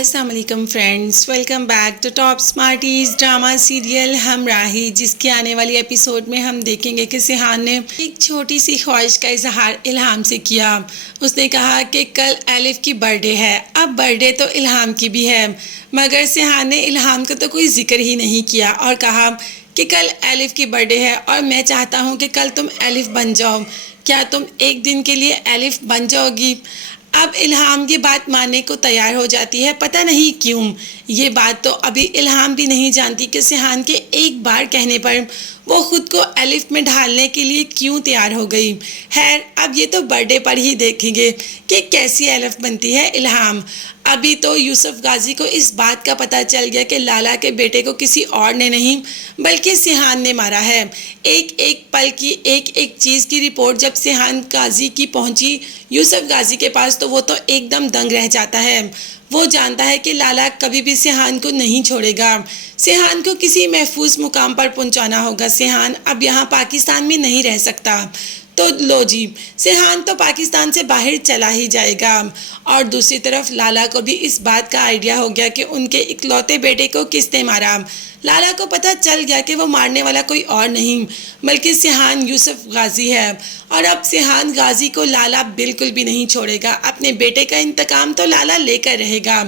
अस्सलाम वालेकुम friends, welcome back to Top Smarties drama serial Humrahi, जिसके आने वाली एपिसोड में हम देखेंगे कि सिहान ने एक छोटी सी ख्वाहिश का इजहार इल्हाम से किया। उसने कहा कि कल एलिफ की बर्थडे है। अब बर्थडे तो इल्हाम की भी है, मगर सिहान ने इल्हाम का तो कोई जिक्र ही नहीं किया और कहा कि कल एलिफ की बर्थडे है और मैं चाहता हूँ कि कल तुम एलिफ बन जाओ। क्या तुम एक दिन के लिए एलिफ बन जाओगी? अब इल्हाम ये बात मानने को तैयार हो जाती है, पता नहीं क्यों। ये बात तो अभी इल्हाम भी नहीं जानती कि सिहान के एक बार कहने पर वो खुद को एलिफ में ढालने के लिए क्यों तैयार हो गई। खैर, अब ये तो बर्थडे पर ही देखेंगे कि कैसी एलिफ बनती है इल्हाम। अभी तो यूसुफ गाजी को इस बात का पता चल गया कि लाला के बेटे को किसी और ने नहीं बल्कि सिहान ने मारा है। एक एक पल की एक एक चीज़ की रिपोर्ट जब सिहान गाजी की पहुंची यूसुफ गाजी के पास, तो वो तो एकदम दंग रह जाता है। वो जानता है कि लाला कभी भी सिहान को नहीं छोड़ेगा। सिहान को किसी महफूज मुकाम पर पहुंचाना होगा। सिहान अब यहाँ पाकिस्तान में नहीं रह सकता। तो लो जी, सिहान तो पाकिस्तान से बाहर चला ही जाएगा। और दूसरी तरफ लाला को भी इस बात का आइडिया हो गया कि उनके इकलौते बेटे को किसने मारा। लाला को पता चल गया कि वो मारने वाला कोई और नहीं बल्कि सिहान यूसुफ गाजी है। और अब सिहान गाजी को लाला बिल्कुल भी नहीं छोड़ेगा। अपने बेटे का इंतकाम तो लाला लेकर रहेगा,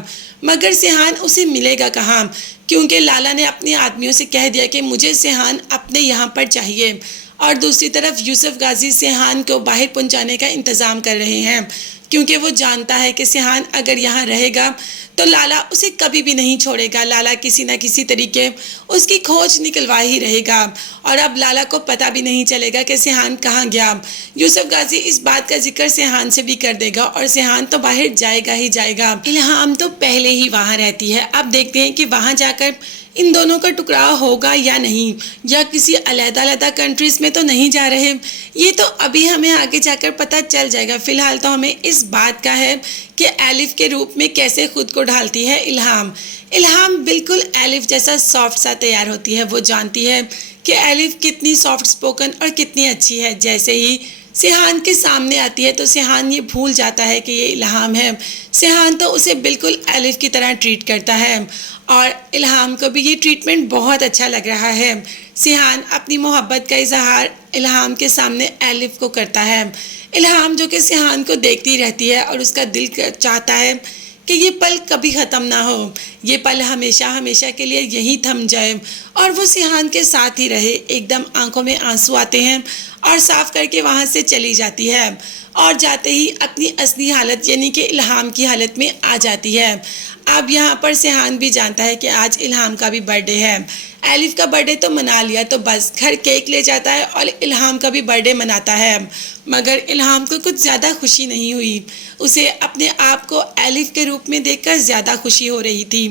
मगर सिहान उसे मिलेगा कहाँ? क्योंकि लाला ने अपने आदमियों से कह दिया कि मुझे सिहान अपने यहाँ पर चाहिए। और दूसरी तरफ यूसुफ गाजी सिहान को बाहर पहुंचाने का इंतज़ाम कर रहे हैं, क्योंकि वो जानता है कि सिहान अगर यहाँ रहेगा तो लाला उसे कभी भी नहीं छोड़ेगा। लाला किसी न किसी तरीके उसकी खोज निकलवा ही रहेगा। और अब लाला को पता भी नहीं चलेगा कि सिहान कहाँ गया। यूसुफ गाजी इस बात का जिक्र सिहान से भी कर देगा और सिहान तो बाहर जाएगा ही जाएगा। इल्हाम तो पहले ही वहाँ रहती है। अब देखते हैं कि वहाँ जाकर इन दोनों का टुकराव होगा या नहीं, या किसी अलग-अलग कंट्रीज में तो नहीं जा रहे। ये तो अभी हमें आगे जाकर पता चल जाएगा। फिलहाल तो हमें इस बात का है कि एलिफ के रूप में कैसे खुद को ढालती है इल्हाम। इल्हाम बिल्कुल एलिफ जैसा सॉफ्ट सा तैयार होती है। वो जानती है कि एलिफ कितनी सॉफ्ट स्पोकन और कितनी अच्छी है। जैसे ही सिहान के सामने आती है तो सिहान ये भूल जाता है कि ये इल्हाम है। सिहान तो उसे बिल्कुल एलिफ की तरह ट्रीट करता है और इल्हाम को भी ये ट्रीटमेंट बहुत अच्छा लग रहा है। सिहान अपनी मोहब्बत का इजहार इल्हाम के सामने एलिफ को करता है। इल्हाम जो कि सिहान को देखती रहती है और उसका दिल चाहता है कि ये पल कभी ख़त्म ना हो, ये पल हमेशा हमेशा के लिए यहीं थम जाए और वो सिहान के साथ ही रहे। एकदम आंखों में आंसू आते हैं और साफ करके वहाँ से चली जाती है और जाते ही अपनी असली हालत यानी कि इल्हाम की हालत में आ जाती है। अब यहाँ पर सिहान भी जानता है कि आज इल्हाम का भी बर्थडे है। एलिफ का बर्थडे तो मना लिया तो बस घर केक ले जाता है और इल्हाम का भी बर्थडे मनाता है, मगर इल्हाम को कुछ ज़्यादा खुशी नहीं हुई। उसे अपने आप को एलिफ के रूप में देखकर ज़्यादा खुशी हो रही थी।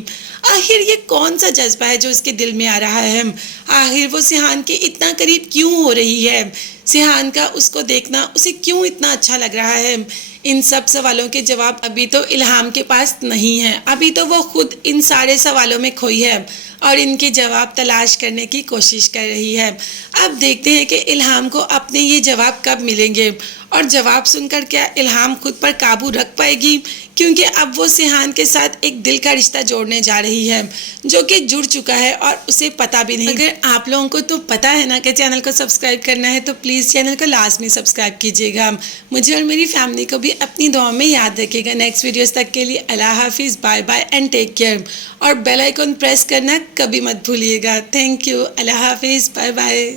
आखिर ये कौन सा जज्बा है जो उसके दिल में आ रहा है? आखिर वो सिहान के इतना करीब क्यों हो रही है? सिहान का उसको देखना उसे क्यों इतना अच्छा लग रहा है? इन सब सवालों के जवाब अभी तो इल्हाम के पास नहीं है। अभी तो वो खुद इन सारे सवालों में खोई है और इनके जवाब तलाश करने की कोशिश कर रही है। अब देखते हैं कि इल्हाम को अपने ये जवाब कब मिलेंगे और जवाब सुनकर क्या इल्हाम खुद पर काबू रख पाएगी, क्योंकि अब वो सिहान के साथ एक दिल का रिश्ता जोड़ने जा रही है जो कि जुड़ चुका है और उसे पता भी नहीं। अगर आप लोगों को तो पता है ना कि चैनल को सब्सक्राइब करना है, तो प्लीज़ चैनल को लास्ट में सब्सक्राइब कीजिएगा। मुझे और मेरी फैमिली को भी अपनी दुआ में याद रखिएगा। नेक्स्ट वीडियोस तक के लिए अल्लाह हाफिज़, bye bye and take care. और बेल आइकन प्रेस करना कभी मत भूलिएगा। थैंक यू, अल्लाह हाफिज़, बाय बाय।